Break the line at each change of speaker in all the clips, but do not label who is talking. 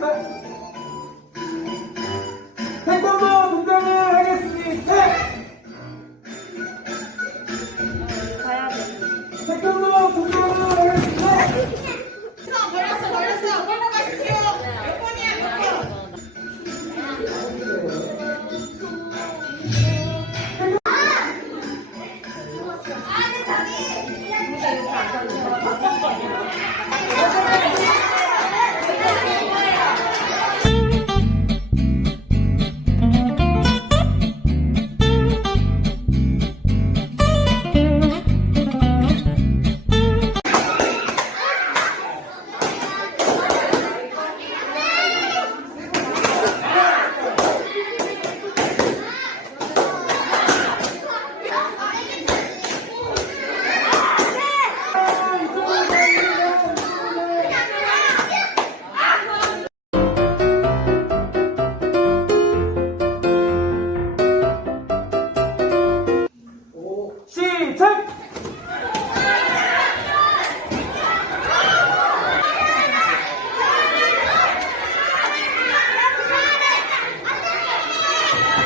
verdade. Thank you.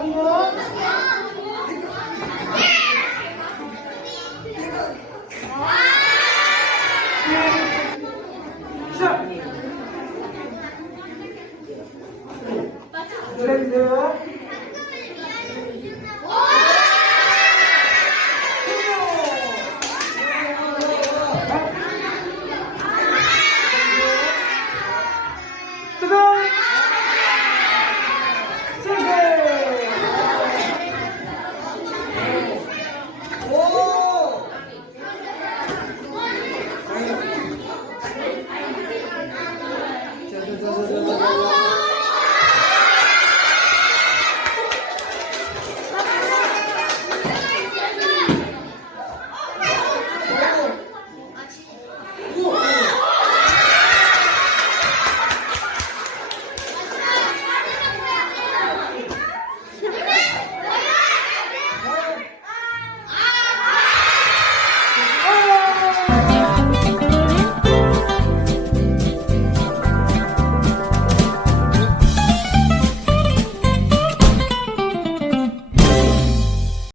뜨거워!